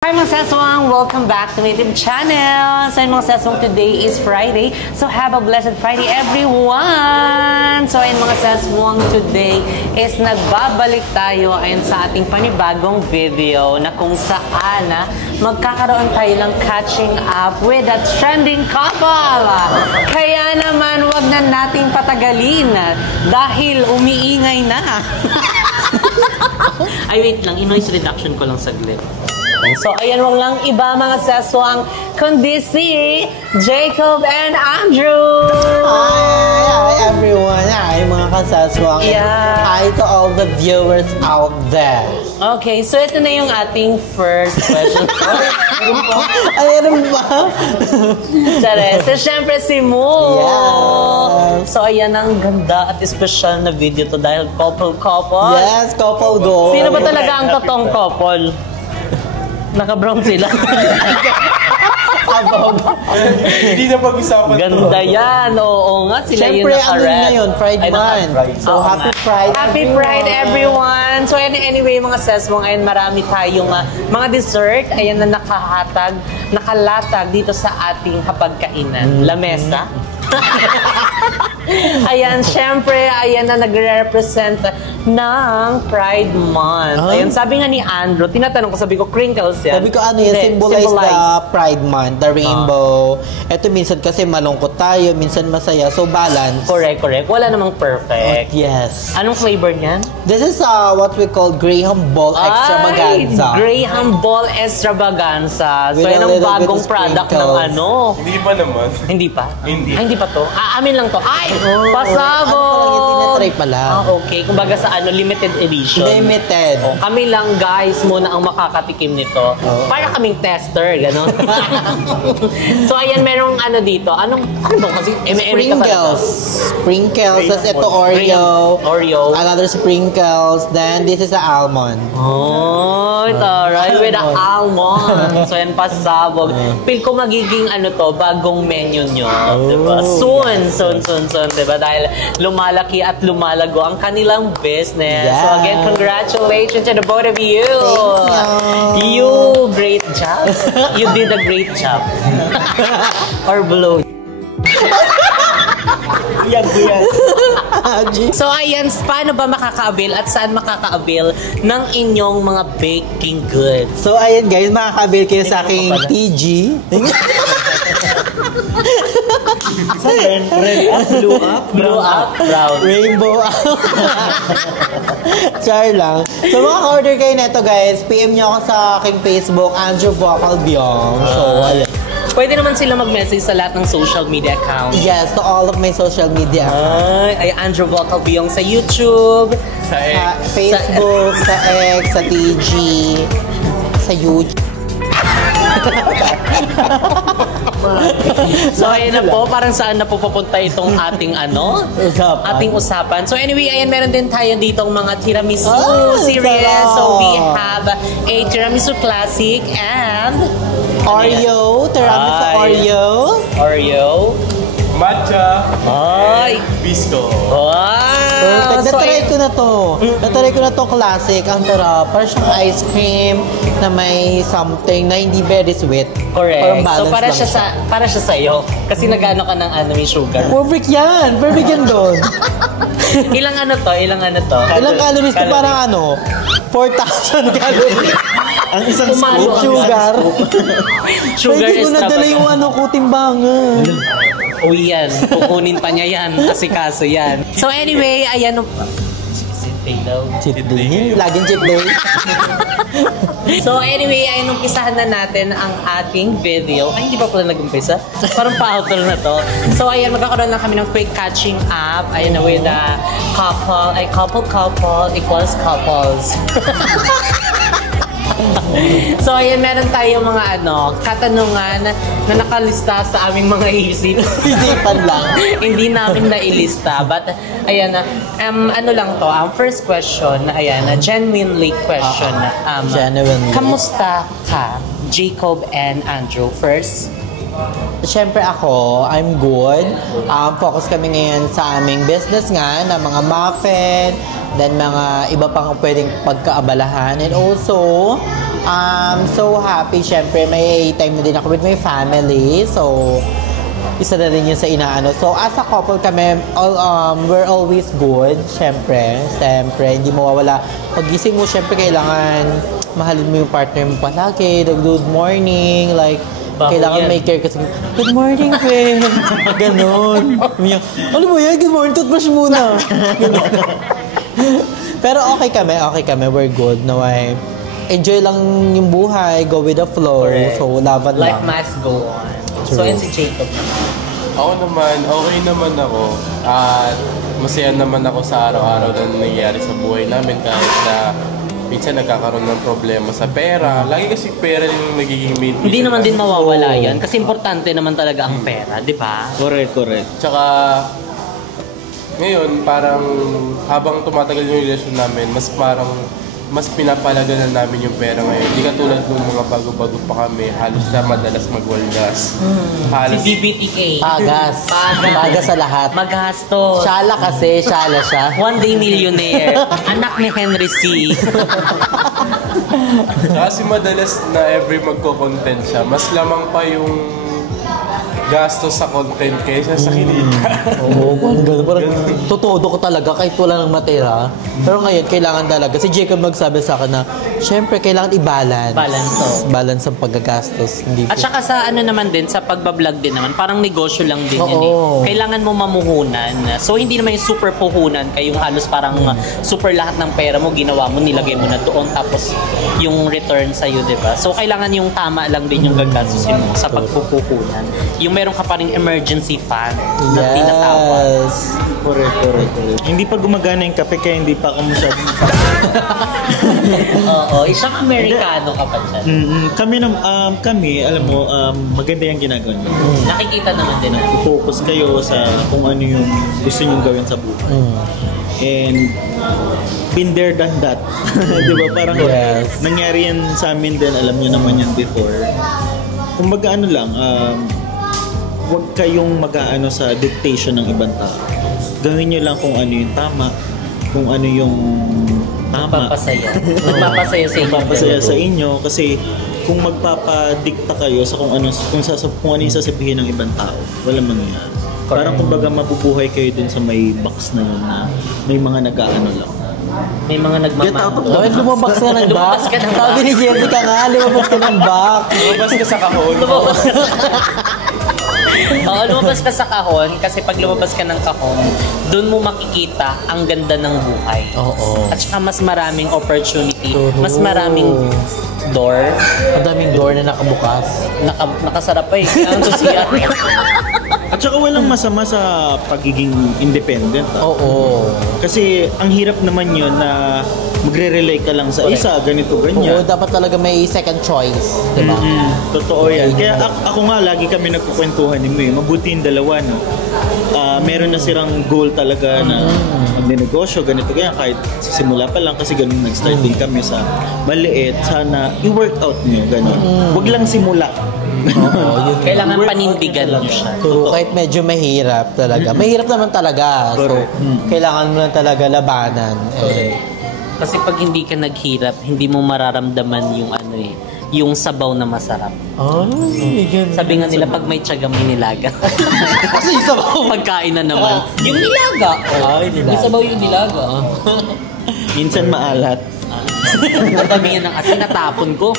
Hi mga seswang! Welcome back to my YouTube channel! So mga seswang, today is Friday. So have a blessed Friday everyone! So ayun mga seswang, today is nagbabalik tayo ayun sa ating panibagong video na kung saan magkakaroon tayo ng catching up with a trending couple. Kaya naman wag na nating patagalin dahil umiingay na. Ay wait lang, i-noise reduction ko lang saglit. So, ayan wag lang iba mga seswang, kundi si Jacob and Andrew! Hi everyone! Hi mga kasaswang! Yeah. Hi to all the viewers out there! Okay, so ito na yung ating first question. Ayan ba? Sare, so syempre si Mo! Yes! So, ayan ang ganda at espesyal na video to dahil couple-couple. Yes, couple goal! Sino ba talaga ang totoong couple? Naka-brown sila. Hindi na pag-usapan. Ganda yan. Oo nga, sila Siyempre, yung ano na yun? Pride Month. So, happy Pride Happy Pride everyone! So, anyway, mga seswang, ayun, marami tayong mga dessert, ayan na nakalatag dito sa ating hapagkainan. Lamesa. Ayan, syempre, ayan na nagre-represent ng Pride Month. Ayan, sabi nga ni Andrew, tinatanong ko, sabi ko, crinkles yan. Sabi ko, ano yan? Symbolize the Pride Month, the rainbow. Ito minsan kasi malungkot tayo, minsan masaya. So, balance. Correct. Wala namang perfect. Yes. Anong flavor niyan? This is what we call Graham Ball Extravaganza. Graham Ball Extravaganza. So, With yan a ang little bagong bit of product ng sprinkles. ano. Hindi pa naman. Hindi pa? Hindi. Ay, hindi pa to? Amin lang to. Ay! Ano Pasabog! tinatry pa lang. Okay. Kumbaga sa limited edition. Limited. Kami lang guys muna ang makakatikim nito. Para kaming tester, gano'n. So, ayan, merong dito. Ano ba kasi? Sprinkles. Sprinkles. Tapos ito Oreo. Another sprinkles. Then this is the almond. Oh, alright. With the almond. So, yan, pasabog. Feel ko magiging bagong menu nyo. Diba? Soon. Diba? Dahil lumalaki at lumalago ang kanilang business. Yeah. So, again, congratulations to the both of you. Thank you. You, great job. You did a great job. Or blow. So ayan, paano ba makaka-avail at saan makaka-avail ng inyong mga baking goods? So ayan guys, makakabil kayo sa aking TG. Blue up, brown. Rainbow up. Char lang. So makaka-order kayo neto guys. PM nyo ako sa aking Facebook, Andrew Vocal Byong. So ayan. Pwede naman sila mag-message sa lahat ng social media accounts. Yes, to all of my social media accounts. Ay, Andrew Vocal Byong sa YouTube, Sa Facebook, sa X, sa TG, sa YouTube. So ayan na po, parang saan na po papunta itong ating ating usapan. So anyway, ayan, meron din tayo ditong mga tiramisu series. sarap. So we have a tiramisu classic and Oreo, tiramisu Oreo. matcha. Ay! Bisco. Wow! Perfect. So, Natry ko na to. Natry ko na to classic. Ang sarap. Parang siyang ice cream na may something na hindi very sweet. correct. Parang So balance lang para siya sa'yo. Kasi nag-ano ka ng may sugar. Perfect yan. Perfect yan doon. Ilang to? Ilang calories to? Parang 4,000 calories. Ang isang Umalo ang Sugar. Sugar Pwede ko is nadala yung kutimbangan. Uy, yan. Kukunin pa niya yan. Kasi kaso yan. So anyway, ayan. Cheat day. Laging cheat day. So anyway, ayun, umpisahan na natin ang ating video. Ay, hindi pa pala nag-umpisa. Parang pa-outro na to. So ayan, magkakaroon lang kami ng quick catching up. Ayun na with the couple equals couples. So ayan, meron tayo mga katanungan na nakalista sa aming mga isip. Isipan lang. Hindi namin nailista. But ayan, lang to. Ang first question, ayan, genuinely question. Genuinely. Kamusta ka, Jacob and Andrew? First? Siyempre ako, I'm good. Focus kami ngayon sa aming business nga, na mga muffin, then mga iba pang pwedeng pagkaabalahan. And also, So happy, syempre may time na din ako with my family. So, isa na rin yun sa inaano. So, as a couple kami, we're always good. Syempre, hindi mawawala. Pagising mo, syempre, kailangan mahalin mo yung partner mo palagi. Good morning, like, kailangan may care kasi, good morning, friend. Ganon. Ano mo yan? Good morning, toothbrush muna. Pero okay kami, we're good. No, enjoy lang yung buhay, go with the flow. Correct. So, laban Life lang. must go on. True. So, and si Jacob. Ako naman, okay naman ako. At masaya naman ako sa araw-araw na nangyayari sa buhay namin kahit na minsan nagkakaroon ng problema sa pera. Lagi kasi pera yung nagiging main issue. Hindi naman din mawawala yan kasi importante naman talaga ang pera, di ba? Correct. Tsaka, ngayon, parang habang tumatagal yung relasyon namin, mas pinapalaga na namin yung pera ngayon. Hindi katulad ng mga bago-bago pa kami, halos na madalas magwaldas. Halos Si BBTK. Pagas sa lahat. Maggastos. Shala siya. One day millionaire. Anak ni Henry C. kasi madalas na every magko-content siya, mas lamang pa yung gastos sa content kaysa sa kinita. Oo, ganun. Parang totodo ko talaga kahit wala nang matira. Pero ngayon, kailangan talaga. Si Jacob magsabi sa akin na, syempre, kailangan i-balance. Balance ang paggagastos. Hindi At saka sa ano naman din, sa pagbablog din naman, parang negosyo lang din yan Oo. Kailangan mo mamuhunan. So, hindi naman yung super puhunan, kayong halos parang super lahat ng pera mo, ginawa mo, nilagay mo na doon, tapos yung return sa'yo, di ba? So, kailangan yung tama lang din yung gagastusin mo sa pagpupuhunan. Yung meron ka pa rin emergency fund na tinatawag. Correct. Hindi pa gumagana yung kape kaya hindi pa ako masyadong Oo, isang Amerikano ka pa dyan. Kami, alam mo, maganda yung ginagawa niyo. Nakikita naman din ako. Focus kayo sa kung ano yung gusto niyong gawin sa buhay. And been there, done that. Di ba? Parang nangyari yan sa amin din, alam niyo naman yan before. Kumbaga ano lang, huwag kayong mag-aano sa dictation ng ibang tao. Gawin nyo lang kung ano yung tama, kung ano yung tama. Magpapasaya sa inyo kasi kung magpapadikta kayo sa kung ano yung sasabihin ng ibang tao, wala mangyayari. Parang kumbaga mabubuhay kayo dun sa may box na yun na may mga nag-aano lang. May mga nagmamahal. Lumabas ka ng box. Sabi ni Jessica nga, lumabas ka ng box. Lumabas ka sa kahon. Lumabas ka sa kahon kasi pag lumabas ka ng kahon, doon mo makikita ang ganda ng buhay. Oo. At saka mas maraming opportunity, mas maraming door. Ang daming door na nakabukas. Nakasarap pa eh. Ang susiya. At saka walang masama sa pagiging independent. Oo. Kasi ang hirap naman yun na magre-rely ka lang sa isa, ganito, Oo, ganyan. dapat talaga may second choice. Diba? Totoo yan. Kaya ako nga, lagi kami nagkukwentuhan ni May. Mabuti yung dalawa, no? Meron na silang goal talaga na magnenegosyo, ganito, ganyan. Kahit simula pa lang kasi ganun nag-start din kami sa maliit. Sana i-work out nyo, ganun. Huwag lang simula. Oo, Kailangan panindigan mo siya. True, kahit medyo mahirap talaga. Mahirap naman talaga. So, kailangan mo lang talaga labanan. Kasi pag hindi ka naghirap, hindi mo mararamdaman yung yung sabaw na masarap. Sabi nga nila, pag may tiyaga, may nilaga. Kasi yung sabaw. Pagkain na naman. Yung nilaga. Yung sabaw yung nilaga. Minsan maalat. Katabi ng asin, natapon ko.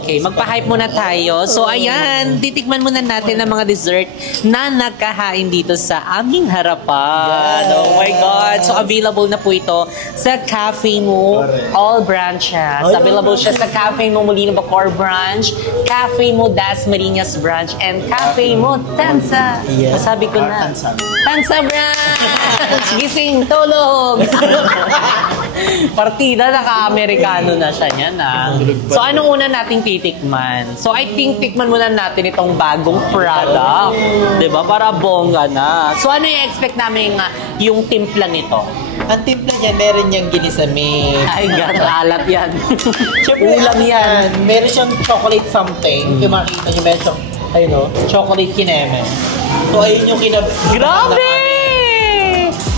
Okay, magpa-hype muna tayo. So, ayan, titikman muna natin ang mga dessert na nakahain dito sa aming harapan. Yes. Oh my God. So, available na po ito sa Cafe Mo, all branches. Available siya sa Cafe Mo Molino Bacoor branch, Cafe Mo Dasmariñas branch, and Cafe Mo Tansa. Yes. Masabi ko na. Tansa branch! Gising, tulog! Partida, naka-Amerikano na siya niyan, So, anong una nating titikman? So, I think tikman muna natin itong bagong product. Diba? Para bongga na. So, ano yung expect namin yung timpla nito? Ang timpla niya, meron niyang ginisame. Ay, alat yan. Ulam yan. Meron siyang chocolate something. Kung makikita niyo, meron siyang, chocolate kineme. So, ayun yung Grabe!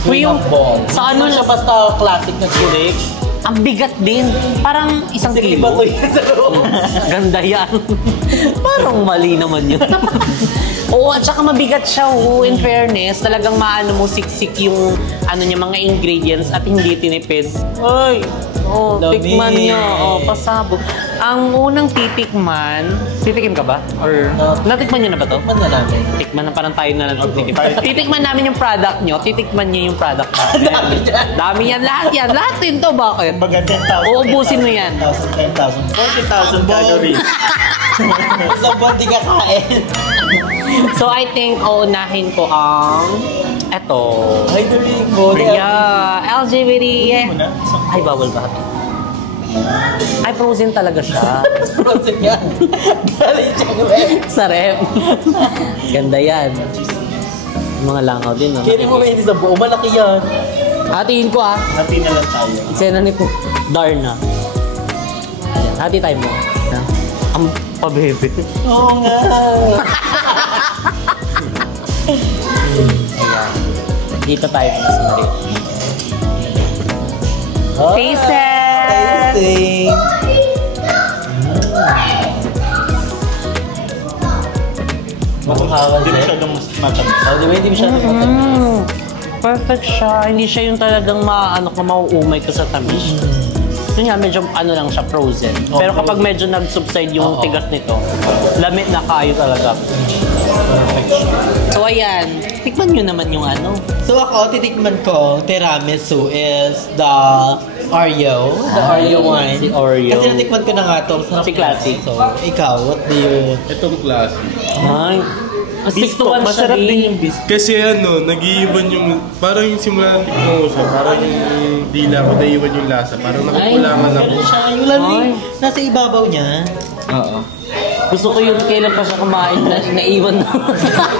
Yung ball. Sa ano siya basta classic na chilik. Ang bigat din. Parang isang Sige, kilo. iba to yun sa loob. Ganda yan. Parang mali naman yun. Oo, at saka mabigat siya. In fairness, talagang maano mo siksik yung ano niya, mga ingredients at hindi tinipid. Ay! Oh, Dami. tikman niya. Oh, pasabog. Ang unang titikim ka ba? Or natikman niyo na ba to? Tikman na namin. Tikman na, parang tayo na lang titikman. Titikman namin yung product nyo, titikman niya yung product namin. Dami yan, lahat yan. Lahat din to, bakit? Baga 10,000. Uubusin mo yan. 10,000, 40,000 calories. Isang buwan di kakain. So I think, unahin ko ang eto. Ay, Doringo. Yeah, LGBT. Muna, Ay, bawal ba? Ay, frozen talaga siya. Frozen yan. Galing siyang rep. Sa rep. Ganda yan. Mga langaw din, no? Kaya mo kayo sa buo, malaki yan. Hatiin ko, ah. Hati na lang tayo. Eksena ni Darna. Ayan, hati tayo mo. Ang pabebe. Oo nga. Ayan. Dito tayo mas mali. Taste test! Tasting. Makahawa Hindi siya. masyadong matamis. Oh, di ba hindi masyadong matamis? Perfect siya. Hindi siya yung talagang mauumay ko sa tamis. Yun nga, medyo ano lang siya, frozen. Oh, Pero kapag frozen. medyo nag-subside yung Oo. tigas nito, lamit na kayo talaga. Perfect siya. So ayan, tikman nyo naman yung ano. So ako, titikman ko, tiramisu is the Oreo. The Oreo one. Si Oreo. Kasi natikman ko na nga ito. Sarap Si Classic. So, ikaw, what do you... Itong klase. Ay, stick to one siya, Masarap din. din yung biscuit. Kasi nag-iiwan yung, parang yung simula ng tikman ko siya, parang yung dila ko, naiiwan yung lasa. Parang nakukulangan ako. Ganun siya. Yung lalo Ay. nasa ibabaw niya. Oo. Gusto ko yung kailan pa siya kumain na naiwan na.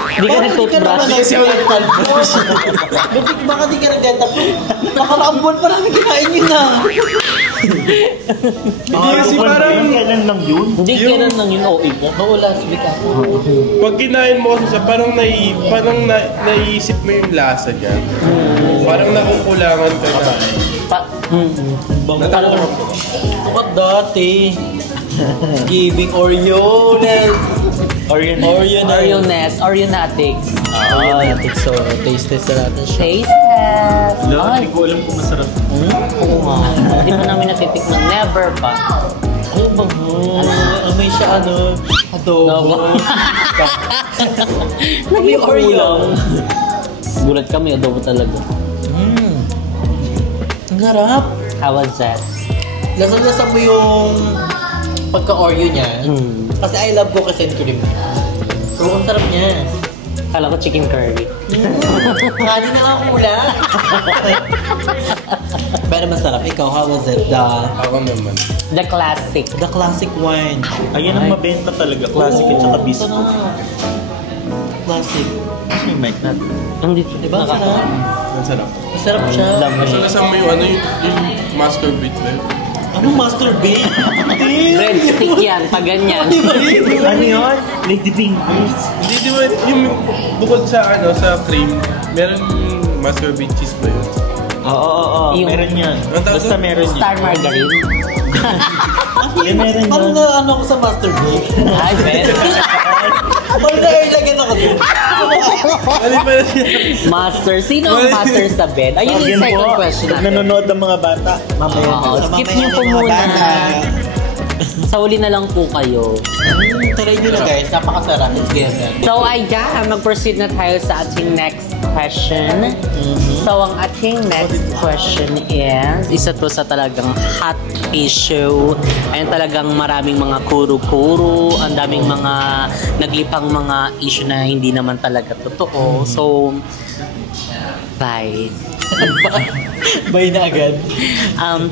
Hindi ka nag-toothbrush. Kasi ako nag-toothbrush. Baka di ka nag-toothbrush. Baka naambol pa namin kinain yun na. Hindi kasi parang, Kailan lang yun? Hindi Yung- kailan lang yun, OA ko. Oo, last week ako. pag kinain mo kasi siya, parang naiisip mo yung lasa niya. Parang nakukulangan ka na. Natakot Tukot dati. Giving Oreo. Oreo-ness, Oreo-natics. So, taste test na natin siya. Taste test. Wala, Ay, hindi ko alam kung masarap. oo nga. Hindi pa namin natitikman. Never pa. Ano ba? May siya adobo. May Oreo. Gulat kami, adobo talaga. Ang harap. How was that? Lasang-lasa mo yung pagka-Oreo niya. Kasi I love cookies and cream. So, ang sarap niya. Kala ko chicken curry. Kadi na nga mula. Pero masarap. Ikaw, how was it? Ako naman. The classic. The classic wine. Ayun ang mabenta talaga. Classic at saka biscuit. Ito na. Classic. Kasi yung mic natin. Hindi, Diba? Ang sarap. Ang sarap. Masarap siya. Kasi kasama yung yung master beat na yun. Anong master bake? breadstick yan, pag ganyan. Ano yun? Lady Fingers. Hindi, di ba, yung bukod sa sa cream, meron yung master beat cheese ba yun? Oo. Yung- Meron yan. Ang tawag Basta doon? meron yan. Star margarine. Meron Parang yan. na ano ako sa master bake. Ay, Ben. Parang na-airlagyan ako dun. Ano ba siya? Master. Sino ang master sa bed? Ayun yung Yan second po, question pag natin. nanonood ng mga bata, mamaya Oo, na. skip niyo po muna. Sa uli na lang po kayo. Try nyo na guys. Napakasarap. It's given. So, ayan. Mag-proceed na tayo sa ating next question. So, ang ating next question is, isa to sa talagang hot issue. Ayun talagang maraming mga kuro-kuro. Ang daming mga naglipang mga issue na hindi naman talaga totoo. So, bye. Bye na agad.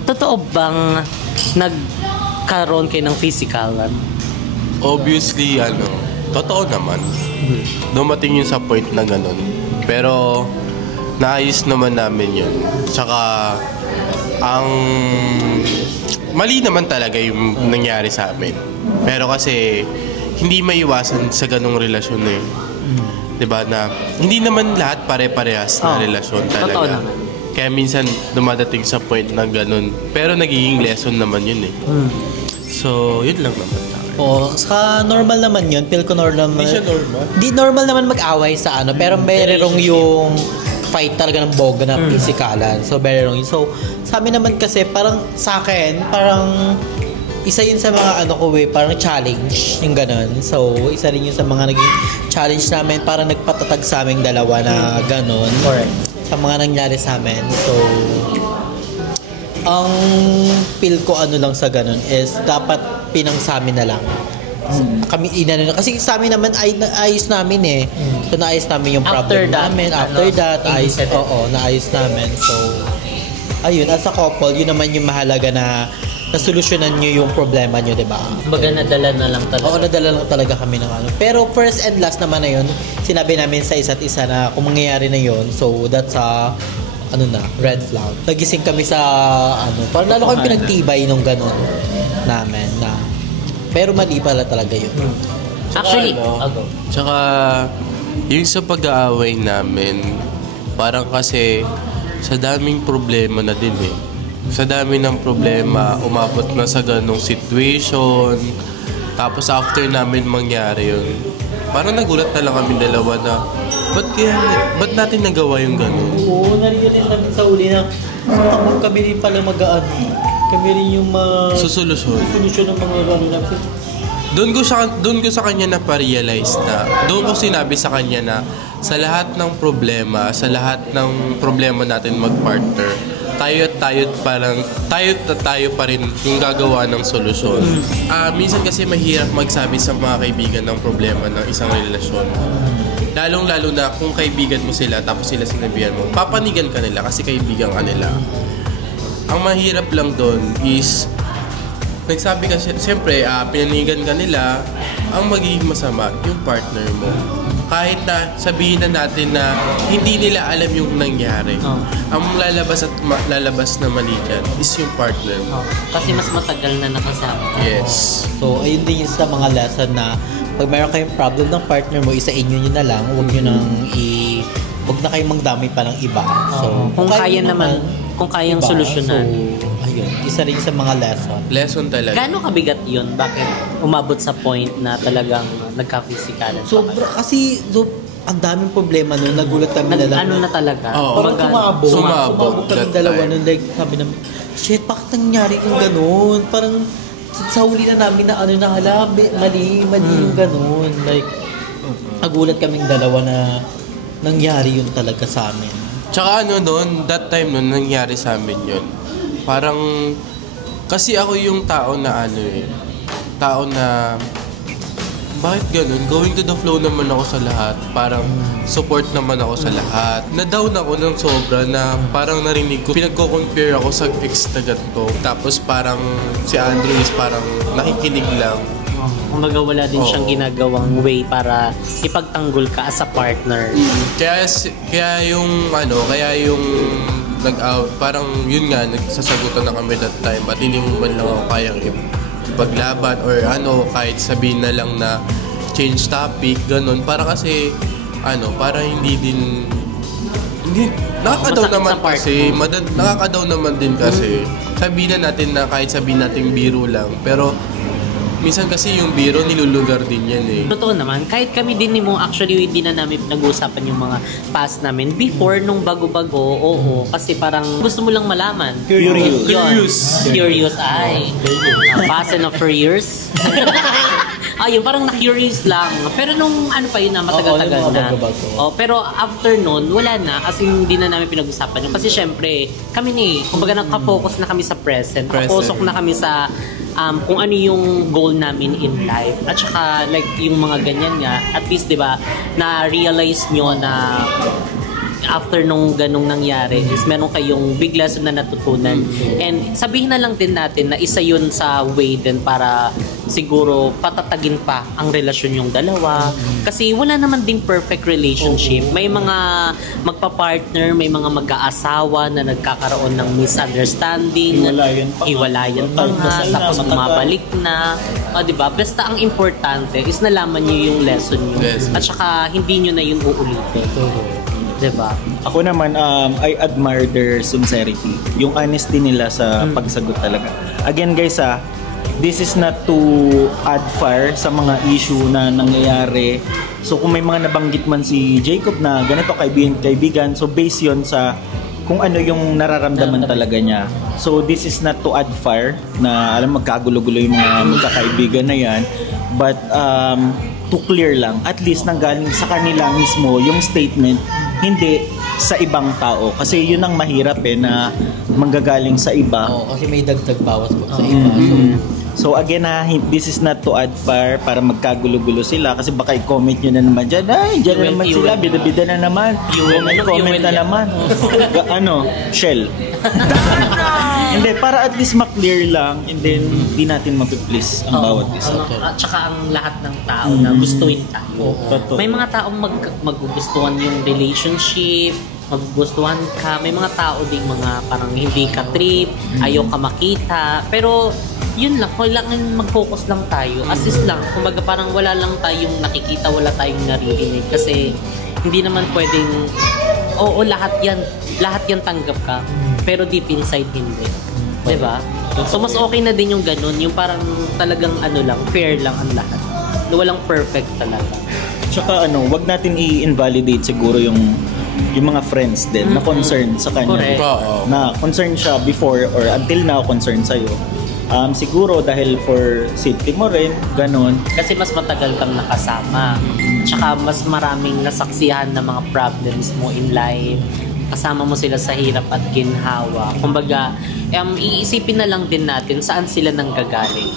Totoo bang nagkaroon kayo ng physikalan? Obviously, totoo naman. Dumating yun sa point na ganun. Pero, naayos naman namin yun. Tsaka, ang mali naman talaga yung nangyari sa amin. Pero kasi, hindi maiwasan sa ganung relasyon na yun. Diba na, hindi naman lahat pare-parehas na relasyon Totoo talaga. naman. Kaya minsan dumadating sa point na ganun. Pero nagiging lesson naman yun eh. So, yun lang naman sa akin. Oo, sa normal naman yun. Feel ko normal. Hindi siya normal. Di normal naman mag-away sa ano, pero mayroong yung fight talaga ng boga na physikalan. So, mayroong yun. So, sa amin naman kasi, parang sa akin, parang isa yun sa mga ano ko parang challenge, yung ganun. So, isa rin yun sa mga naging challenge namin, parang nagpatatag sa aming dalawa na ganun. Correct. Sa mga nangyari sa amin. So, ang feel ko ano lang sa ganun is dapat pinang sa amin na lang. Kami inano kasi sa amin naman ay naayos namin eh. So naayos namin yung problem namin. After that, naayos namin. So ayun, as a couple, yun naman yung mahalaga na nasolusyonan nyo yung problema nyo, di ba? Baga nadala na lang talaga. Oo, nadala lang talaga kami ng ano. Pero first and last naman na yun, sinabi namin sa isa't isa na kung mangyayari na yun, so that's a red flag. Nagising kami sa parang lalo kami pinagtibay nung ganun namin na pero mali pala talaga yun. Actually, Tsaka, yung sa pag-aaway namin, parang kasi sa daming problema na din eh. Sa dami ng problema, umabot na sa ganong situation. Tapos after namin mangyari yun, parang nagulat na lang kami dalawa na, ba't natin nagawa yung ganon? Oo, narinig namin sa uli na kami rin pala mag-aani. Kami rin yung Susolusyon ng mga gano'n namin. Doon ko sa kanya na pa-realize na, doon ko sinabi sa kanya na sa lahat ng problema natin mag-partner, tayo pa rin yung gagawa ng solusyon. Minsan kasi mahirap magsabi sa mga kaibigan ng problema ng isang relasyon. Lalong-lalo na kung kaibigan mo sila tapos sila sinabihan mo, papanigan ka nila kasi kaibigan ka nila. Ang mahirap lang doon is nagsabi kasi, siyempre, pinanigan ka nila, ang magiging masama yung partner mo. Kahit na sabihin na natin na hindi nila alam yung nangyari. Ang lalabas na mali dyan is yung partner mo. kasi mas matagal na nakasama. Yes. So, ayun din yung sa mga lesson na pag mayroon kayong problem ng partner mo, isain nyo na lang, huwag na kayong magdamay pa ng iba. So, Kung kaya naman, kung kayang diba? solusyonan. So, ayun, isa rin sa mga lesson. Lesson talaga. Gaano kabigat yun? Bakit umabot sa point na talagang nagka-physikalan? Kasi ang daming problema nun, nagulat kami na lang. Ano na talaga? Oo. Parang sumabog kami that dalawa time. nun. Like, sabi namin, shit, bakit nangyari yung ganun? Parang sa huli na namin na mali yung ganun. Like, nagulat kaming dalawa na nangyari yun talaga sa amin. Tsaka that time nangyari sa amin yun. Parang, kasi ako yung tao na bakit ganun? Going to the flow naman ako sa lahat. Parang support naman ako sa lahat. Na-down ako ng sobra na parang narinig ko, pinagko-compare ako sa ex na ganito. Tapos parang si Andrew is parang nakikinig lang. Kumbaga wala din siyang ginagawang way para ipagtanggol ka as a partner. Kaya yung nag-out, parang yun nga, nagsasagutan na kami that time at hindi mo man lang ako kayang ipaglaban or kahit sabihin na lang na change topic, ganun. Para kasi, para hindi nakaka-down naman kasi, nakaka-down naman din kasi, sabihin na natin na kahit sabihin natin biro lang, pero minsan kasi yung biro, nilulugar din yan eh. Totoo naman, kahit kami din mo, actually hindi na namin pinag-uusapan yung mga past namin. Before, nung bago-bago, kasi parang gusto mo lang malaman. Curious. Ay. Fast and Furious. Ayun, parang na-curious lang. Pero nung pa yun na, matagal-tagal na. Pero after nun, wala na. Kasi hindi na namin pinag-usapan yun. Kasi syempre, kami kumbaga nakafocus na kami sa present. Nakapusok na kami sa kung ano yung goal namin in life. At saka, like, yung mga ganyan nga, at least, di ba, na-realize nyo na after nung ganong nangyari is meron kayong big lesson na natutunan. And sabihin na lang din natin na isa yun sa way din para siguro patatagin pa ang relasyon yung dalawa. Kasi wala naman ding perfect relationship. May mga magpa-partner, may mga mag-aasawa na nagkakaroon ng misunderstanding, hiwalayan pa nga, tapos bumabalik na. Diba? Basta ang importante is nalaman nyo yung lesson nyo. At saka hindi nyo na yung uulitin. Diba? Ako naman, I admire their sincerity. Yung honesty nila sa pagsagot talaga. Again guys this is not to add fire sa mga issue na nangyayari. So kung may mga nabanggit man si Jacob na ganito kaibigan, so based yon sa kung ano yung nararamdaman talaga niya. So this is not to add fire na alam magkagulo-gulo yung mga magkakaibigan na yan. But to clear lang, at least nanggaling sa kanila mismo yung statement, hindi sa ibang tao. Kasi yun ang mahirap na manggagaling sa iba. Kasi may dagdag bawas po sa iba. So again this is not to add fire para magkagulo-gulo sila. Kasi baka i-comment nyo na naman dyan, ay, dyan na naman sila, bida-bida na naman. Comment na naman. Shell. Hindi, para at least ma-clear lang and then di natin mapiplease ang bawat isa. At saka ang lahat ng tao na gustuin tayo. May mga taong magugustuhan yung relationship, magugustuhan ka. May mga tao ding mga parang hindi ka trip, ayaw ka makita. Pero yun lang, kailangan mag-focus lang tayo. Assist lang. Kumbaga parang wala lang tayong nakikita, wala tayong naririnig. Kasi hindi naman pwedeng, lahat yan tanggap ka. Pero deep inside, hindi. Diba? So mas okay na din yung ganun, yung parang talagang fair lang ang lahat. Walang perfect talaga. Tsaka wag natin i-invalidate siguro yung mga friends din na concerned sa kanya. Na concerned siya before or until now concerned sa'yo. Siguro dahil for safety mo rin, ganun. Kasi mas matagal kang nakasama. Tsaka mas maraming nasaksihan na mga problems mo in life. Kasama mo sila sa hirap at ginhawa. Kumbaga, iisipin na lang din natin saan sila nanggagaling.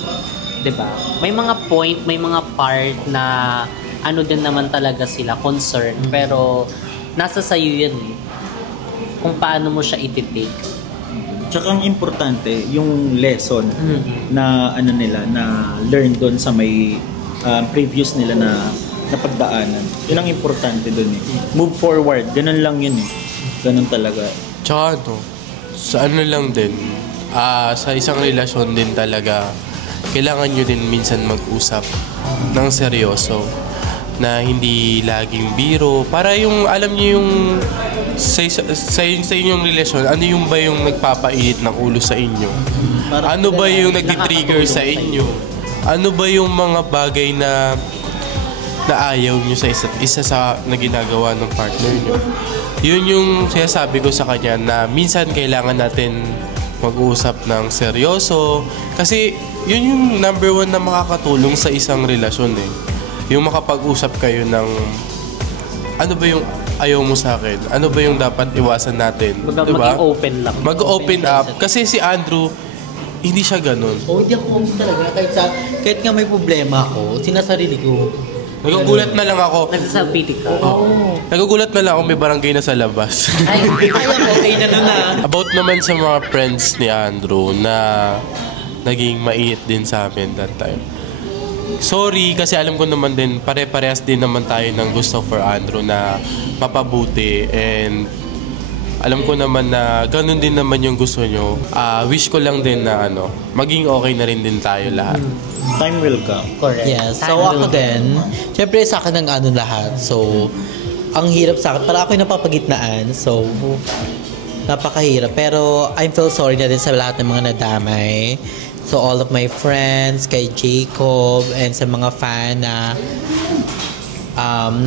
'Di ba? May mga point, may mga part na din naman talaga sila concern, pero nasa sayo 'yan kung paano mo siya i-take. Tsaka ang importante yung lesson na nila na learn doon sa may previous nila na pagdaanan. Yun ang importante doon Move forward, ganun lang yun Ganun talaga. Tsaka sa lang din, sa isang relasyon din talaga, kailangan nyo din minsan mag-usap ng seryoso na hindi laging biro. Para yung, alam nyo yung sa inyong relasyon, ano yung ba yung nagpapainit ng ulo sa inyo? Ano ba yung nagtitrigger sa inyo? Ano ba yung mga bagay na ayaw nyo sa isa't isa na ginagawa ng partner nyo? Yun yung sinasabi ko sa kanya na minsan kailangan natin mag-uusap ng seryoso. Kasi yun yung number 1 na makakatulong sa isang relasyon Yung makapag-usap kayo ng ano ba yung ayaw mo sa akin? Ano ba yung dapat iwasan natin? Diba? Mag-open lang. Mag-open up. Kasi si Andrew, hindi siya ganun. Hindi ako talaga. Kahit nga may problema ako, sinasarili ko. Nagugulat na lang ako. Nagsasabitik ka. Nagugulat na lang ako may barangay na sa labas. Ay, okay na doon About naman sa mga friends ni Andrew na naging mainit din sa amin that time. Sorry, kasi alam ko naman din, pare-parehas din naman tayo ng gusto for Andrew na mapabuti. And alam ko naman na ganun din naman yung gusto nyo. Wish ko lang din na maging okay na rin din tayo lahat. Time will come. Correct. Yes. So ako din, syempre sa akin ang lahat. So, ang hirap sa akin. Para ako yung napapagitnaan. So, napakahirap. Pero I feel sorry na din sa lahat ng mga nadamay. So, all of my friends, kay Jacob, and sa mga fan na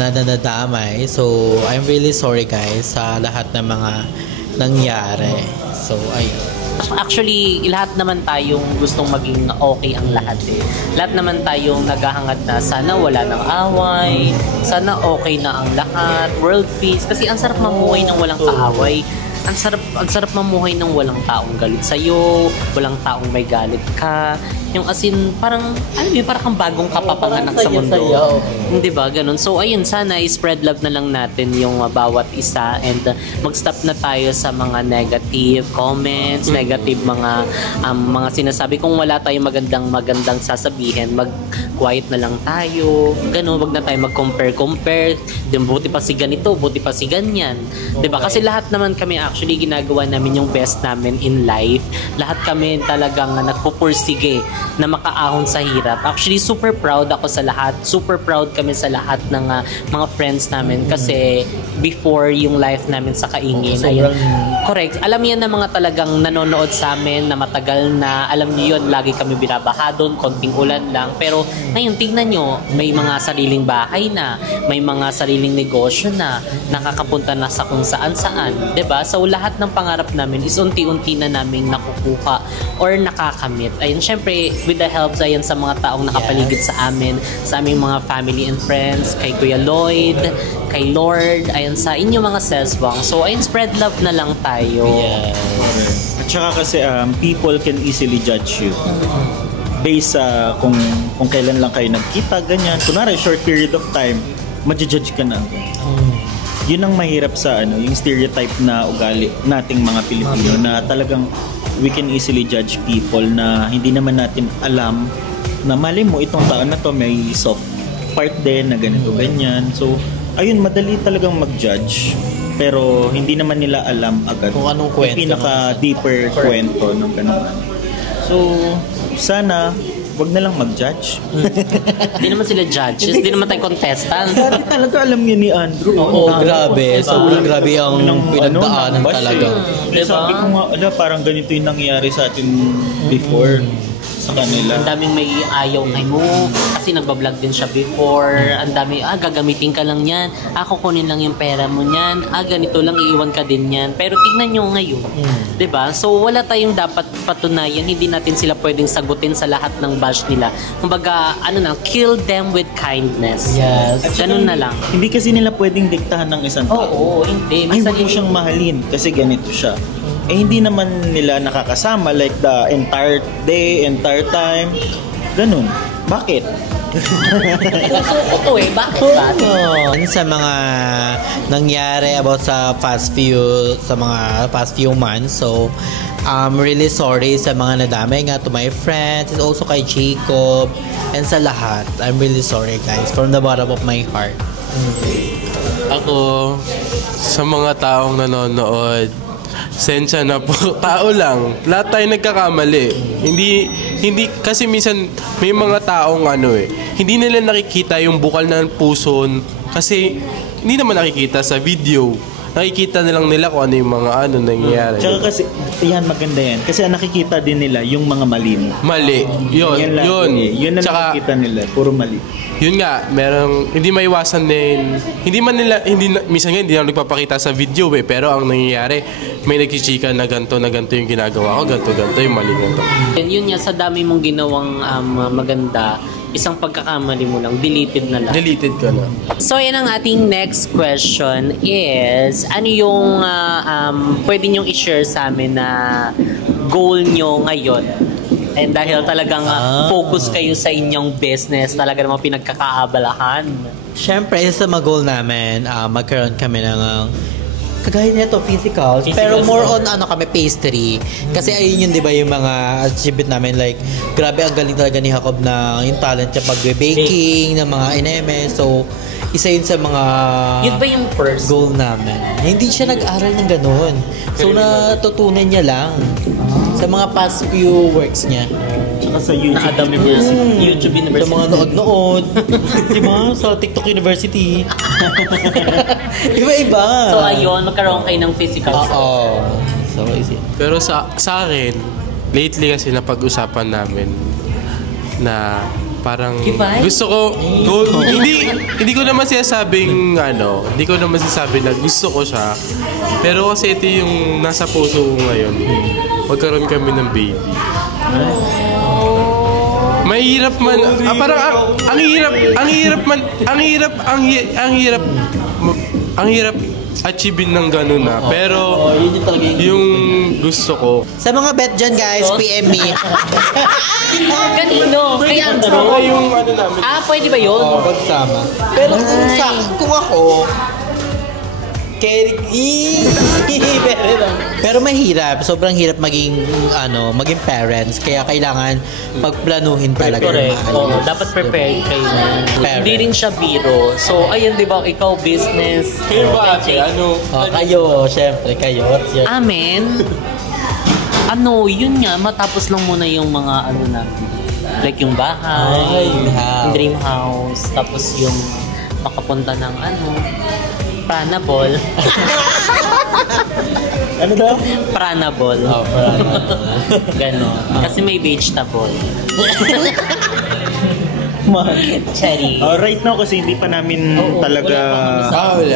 nadamay. So, I'm really sorry guys sa lahat ng mga nangyari. So, ayun. Actually, lahat naman tayong gustong maging okay ang lahat Lahat naman tayong naghahangad na sana wala nang away, sana okay na ang lahat, world peace. Kasi ang sarap mamuhay ng walang kaaway. Ang sarap mamuhay ng walang taong galit sa'yo, walang taong may galit ka. Yung parang, parang kang bagong kapapanganak sa mundo. Hindi ba? Ganun. So, ayun, sana i-spread love na lang natin yung bawat isa and mag-stop na tayo sa mga negative comments, negative mga sinasabi. Kung wala tayong magandang sasabihin, mag-quiet na lang tayo. Ganun, wag na tayo mag-compare. Buti pa si ganito, buti pa si ganyan. Diba? Kasi lahat naman kami actually ginagawa namin yung best namin in life. Lahat kami talagang nagpupursige na makaahon sa hirap. Actually, super proud ako sa lahat. Super proud kami sa lahat ng mga friends namin kasi before yung life namin sa Kaingin. Ayun. Correct. Alam niyo na mga talagang nanonood sa amin na matagal na. Alam niyo yun, lagi kami binabaha doon, konting ulan lang. Pero ngayon, tingnan nyo, may mga sariling bahay na, may mga sariling negosyo na, nakakapunta na sa kung saan-saan. 'Di ba? So lahat ng pangarap namin is unti-unti na naming nakukuha or nakakamit. Ayun, syempre, with the help ayan sa mga taong nakapaligid sa amin, sa aming mga family and friends, kay Kuya Lloyd, kay Lord, ayun sa inyong mga seswang. So ayun, spread love na lang tayo. Yes. At saka kasi people can easily judge you based sa kung kailan lang kayo nagkita, ganyan. Kunwari, short period of time, ma-judge ka na. Yun ang mahirap sa yung stereotype na ugali nating mga Pilipino na talagang we can easily judge people na hindi naman natin alam na mali mo itong taon na to may soft part din na ganito, ganyan. So, ayun, madali talagang mag-judge. Pero hindi naman nila alam agad kung anong kwento, pinaka-deeper kwento ng ganun. So, sana wag na lang mag-judge. Hindi naman sila judges, hindi naman tayo contestant. Dati talaga alam niya ni Andrew. Oo, grabe. Sobrang grabe ang pinagdaanan talaga. Diba? Sabi ko nga, parang ganito yung nangyayari sa atin before sa kanila. Ang daming may ayaw mo kasi nagbablog din siya before. Ang dami, gagamitin ka lang yan. Kukunin lang yung pera mo niyan. Ganito lang, iiwan ka din yan. Pero tignan nyo ngayon. Diba? So, wala tayong dapat patunayan. Hindi natin sila pwedeng sagutin sa lahat ng bash nila. Kumbaga, kill them with kindness. Yes. Ganun na lang. Hindi kasi nila pwedeng diktahan ng isang tao. Oo, hindi. Ay, huwag mo siyang mahalin kasi ganito siya. Hindi naman nila nakakasama like the entire day, entire time. Ganun. Bakit? Puso ko bakit ba? Sa mga nangyari about sa past few months. So, I'm really sorry sa mga nadamay nga to my friends, and also kay Jacob, and sa lahat. I'm really sorry, guys, from the bottom of my heart. Ako, sa mga taong nanonood, sensya na po. Tao lang. Lahat tayo nagkakamali. Hindi kasi minsan may mga taong hindi nila nakikita yung bukal ng puso kasi hindi naman nakikita sa video. Nakikita na lang nila kung ano yung mga nangyayari. Tsaka kasi, yan, maganda yan. Kasi nakikita din nila yung mga mali mo. Mali. Yun. Yun na nakikita nila. Puro mali. Yun nga, hindi maiwasan din. Minsan nga hindi na nagpapakita sa video pero ang nangyayari, may nagchichika na ganito yung ginagawa ko, ganito yung mali ganito. Yun nga, sa dami mong ginawang maganda, isang pagkakamali mo lang, deleted na lang. Deleted ka na. So, yan ang ating next question is, ano yung pwede nyong i-share sa amin na goal nyo ngayon? And dahil talagang focus kayo sa inyong business, talaga namang pinagkakaabalahan. Siyempre, isa sa mga goal namin, magkaroon kami ng kagaya nito, physical. Pero more on kami pastry. Kasi ayun yun, di ba, yung mga achievement namin. Like, grabe ang galing talaga ni Jacob na yung talent niya pag-baking, ng mga ineme. So, isa yun sa mga yun ba yung first goal namin. Hindi siya nag-aral ng ganun. So, natutunan niya lang sa mga past few works niya. Tsaka sa YouTube University. YouTube University. Sa mga nood-nood. Diba? Sa TikTok University. Iba-iba. So, ayun, magkaroon kayo ng physical. Oo. So, easy. Pero sa akin, lately kasi napag-usapan namin na parang gusto ko hindi ko naman sinasabing hindi ko naman sinasabi na gusto ko siya, pero kasi ito yung nasa puso ko ngayon, magkaroon kami ng baby. Mahirap man parang ang hirap achieve ng ganun na. Pero yung gusto ko. Sa mga bet dyan, guys, PM me. Kanino? Kay Andrew? Yung namin. Pwede ba yun? Oo, pagsama. Pero kung ako, pero mahirap. Sobrang hirap maging parents. Kaya kailangan pagplanuhin talaga. Dapat prepared kayo. Hindi rin siya biro. So, ayun, di ba, ikaw business. Kayo ba ate? Kayo, syempre, kayo. Amen. Yun nga, matapos lang muna yung mga natin. Like yung bahay, Ay, house. yung dream house, tapos yung makapunta ng Pranabol. Ano daw? Pranabol. Ganon. Kasi may vegetable. Cherry. Right now kasi hindi pa namin talaga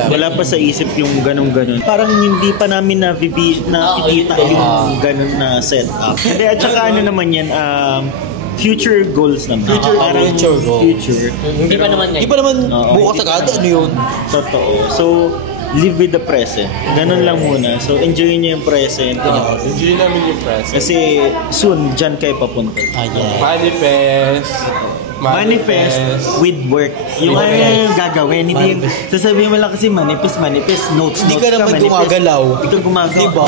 wala pa sa isip yung ganun-ganun. Parang hindi pa namin nakikita yung ganun na setup. Hindi, at saka ano naman yan, future goals naman. Future goals. Hindi pa naman ngayon. Hindi pa naman Oo, bukas hindi pa. agad. Ano yun? Totoo. So, live with the present. Ganun lang muna. So, enjoy niyo yung present. Enjoy namin yung present. Kasi soon, dyan kayo papunta. Manifest with work. Yung ano yung gagawin. Hindi yung sasabihin mo lang kasi manifest, notes. Hindi ka naman gumagalaw. Hindi ka gumagalaw. Diba?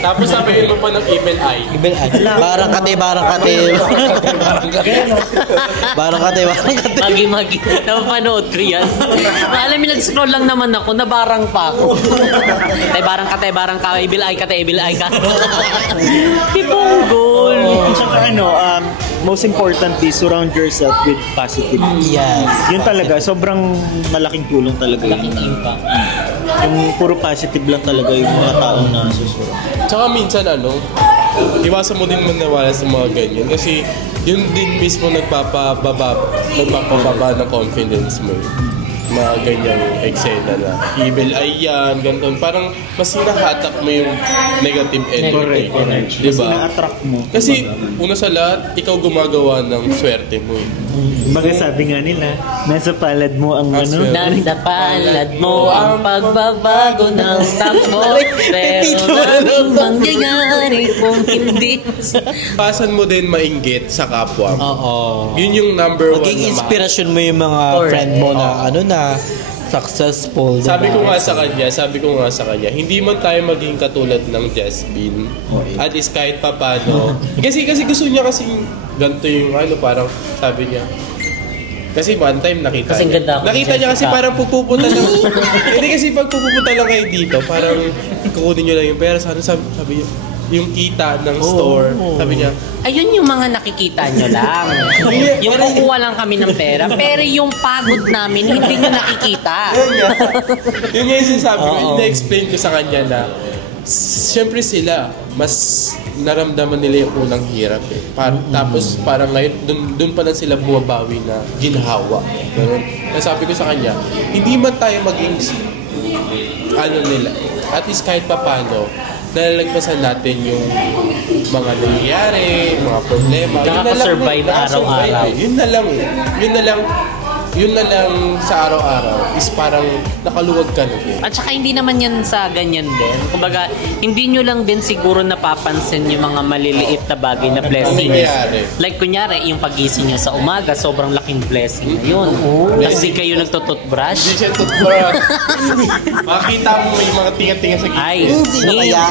Tapos sabihin mo pa ng evil eye. Barang kate. Magi. Napapanood ko yan. Alam mo, nag-scroll lang naman ako, nabarang pa ako. Barang ka, evil eye ka. Tipong goal. Tsaka most importantly, surround yourself with positivity. Yes. Yun talaga, sobrang malaking tulong talaga yun. Laking impact. Yung puro positive lang talaga yung mga taong nasusurround. Tsaka minsan iwasan mo din maniwala sa mga ganyan. Kasi yun din mismo nagpapababa ng confidence mo. Mga ganyang eksena na evil eye yan, ganun. Parang mas hinahatak mo yung negative energy. Correct. Diba? Mas na-attract mo. Kasi una sa lahat, ikaw gumagawa ng swerte mo. Baga sabi nga nila, nasa palad mo ang Nasa palad mo ang pagbabago ng takbo. Pero anong mangyayari kung hindi? Pasan mo din mainggit sa kapwa mo. Oo. Yun yung number one Maging na inspirasyon mo yung mga friend mo na successful. Sabi ko nga sa kanya, hindi man tayo maging katulad ng Jasmine. At is kahit papano. Kasi gusto niya kasi ganito yung parang sabi niya. Kasi one time nakita Kasing ganda niya. ako, Nakita niya kasi Jessica. parang pupunta lang. Hindi kasi pag pupunta lang kayo dito, parang kukunin niyo lang yung pera. Sabi niya, yung kita ng store. Sabi niya, Ayun yung mga nakikita nyo lang. Yung kukuha lang kami ng pera. Pero yung pagod namin, hindi nyo nakikita. yun nga yung sinasabi ko, ina-explain ko sa kanya na siyempre sila, mas naramdaman nila yung unang hirap eh. Tapos parang ngayon, dun pa lang sila bumabawi na ginhawa. Ganun. Kaya sabi ko sa kanya, hindi man tayo maging nila, at least kahit papano, nalalagpasan natin yung mga nangyayari, mga problema. Nakaka-survive araw-araw. Yun na lang sa araw-araw is parang nakaluwag ka na din. At saka hindi naman yan sa ganyan din. Kumbaga, hindi nyo lang din siguro napapansin yung mga maliliit na bagay na blessings. nangyayari? Like kunyari, yung pagising nyo sa umaga, sobrang laking blessing na yun. Tapos di kayo nagtututbrush. Hindi siya toothbrush. Makita mo may mga tinga-tinga sa gilid. Ay, Sino kaya?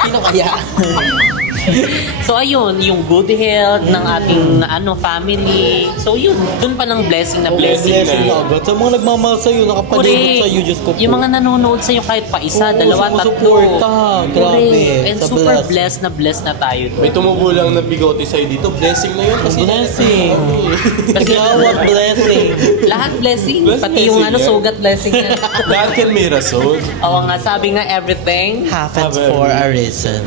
Sino kaya? So ayun, yung good health ng ating family. So yun, dun pa ng blessing na blessing. Blessing na agad. Sa mga nagmamahal sa'yo, nakapalibot sa'yo, Diyos ko po. Yung mga nanonood sa'yo kahit pa isa, dalawa, tatlo. sumusuporta. Grabe. And Sa super bless. blessed na tayo doon. May tumubo lang na bigote sa'yo dito. Blessing na yun kasi. Blessing. Kasi Gawat blessing. lahat blessing. Blessed Pati yung blessing yan. sugat blessing yan. Lahat yan may rason. Oo nga, sabi nga everything. Happens for a reason.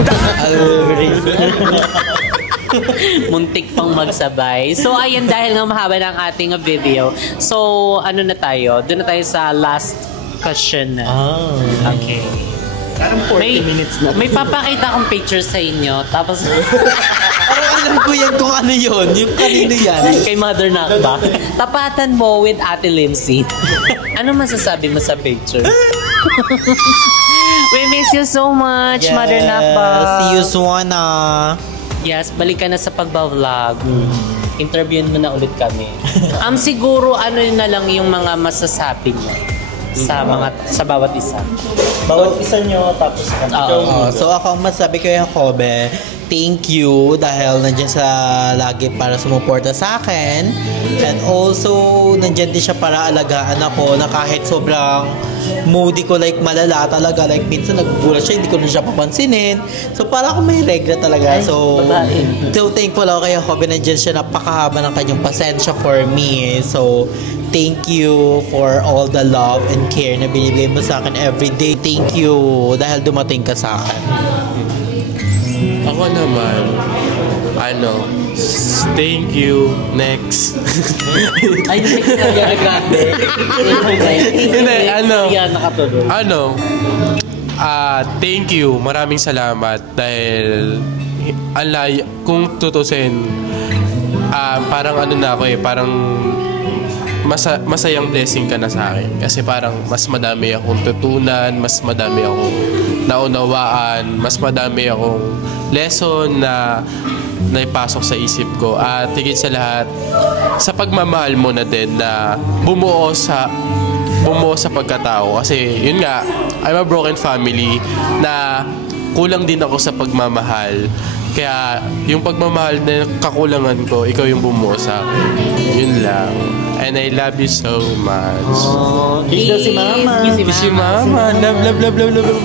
Muntik pang magsabay. So ayan, dahil nga mahaba ng ating video. So ano na tayo? Doon na tayo sa last question na. Okay. Parang 40 minutes na. May papakita akong picture sa inyo. Tapos Parang alam ko yan kung ano yun. Yung kanino yan. kay Mother Nakba. Tapatan mo with Ate Lindsay. Ano masasabi mo sa picture? We miss you so much, Mother Nakba. See you soon Yes, balik ka na sa pagbablog. Interviewin mo na ulit kami. Siguro ano na lang yung mga masasabi mo sa bawat isa. Bawat isa nyo, tapos Oo. So ako ang masabi ko yung Kobe, thank you dahil nandiyan sa lagi para sumuporta sa akin. And also, nandiyan din siya para alagaan ako na kahit sobrang moody ko, like malala talaga, like minsan nagbubulat siya, hindi ko na siya papansinin. So para ako may regla talaga. So thankful ako kay Jacob, nandiyan siya, napakahaba ng kanyang pasensya for me. So thank you for all the love and care na binibigay mo sa akin every day. Thank you dahil dumating ka sa akin. Ako naman, thank you. Next. Ay, hindi ko na grande. Thank you. Maraming salamat dahil kung tutusin, parang na ako parang masayang blessing ka na sa akin. Kasi parang mas madami akong tutunan, mas madami akong naunawaan, mas madami akong lesson na naipasok sa isip ko. At higit sa lahat, sa pagmamahal mo na din na bumuo sa pagkatao. Kasi yun nga, I'm a broken family na kulang din ako sa pagmamahal. Kaya yung pagmamahal na kakulangan ko, ikaw yung bumuo sa akin. Yun lang. And I love you so much. Kiss daw si Mama. Kiss si Mama. Love, love, love, love, love.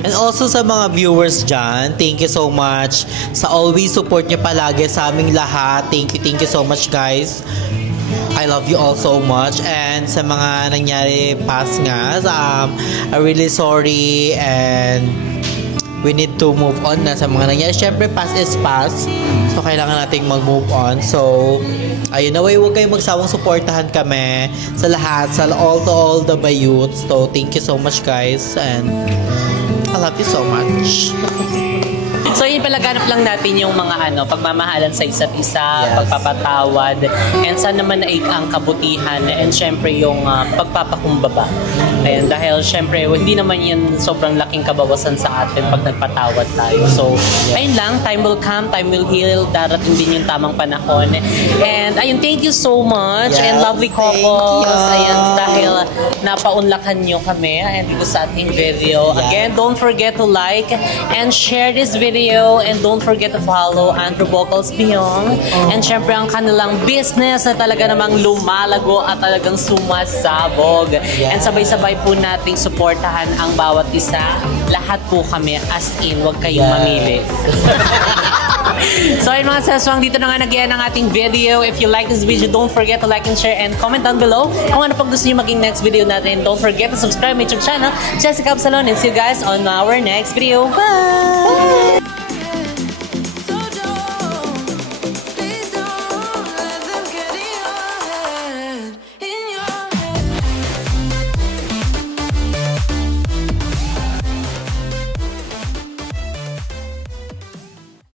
And also sa mga viewers dyan, thank you so much sa always support niyo palagi sa aming lahat. Thank you so much, guys. I love you all so much. And sa mga nangyari past nga, I'm really sorry and we need to move on na sa mga nangyari. Siyempre, past is past. So, kailangan nating mag-move on. So, ayun na, huwag kayong magsawang suportahan kami sa lahat, sa all the bayouts. So, thank you so much, guys. And I love you so much. So yun pala, ganap lang natin yung mga pagmamahalan sa isa't isa, pagpapatawad, and sana naman ay ang kabutihan, and syempre yung pagpapakumbaba. Ayan, dahil syempre hindi naman yun sobrang laking kabawasan sa atin pag nagpatawad tayo. So ayun lang, time will come, time will heal, darating din yung tamang panahon. And ayun, thank you so much, and lovely couples. Ayan, dahil napaunlakan nyo kami dito sa ating video. Again, don't forget to like and share this video, and don't forget to follow Andrew Vocals Beyond. And syempre ang kanilang business na talaga namang lumalago at talagang sumasabog. And sabay-sabay po nating suportahan ang bawat isa. Lahat po kami, as in, wag kayong mamili. So ayun mga saswang, dito na nga nag-iyan ang ating video. If you like this video, don't forget to like and share and comment down below kung ano pag gusto nyo maging next video natin. Don't forget to subscribe my YouTube channel, Jessica Absalon, and see you guys on our next video. Bye!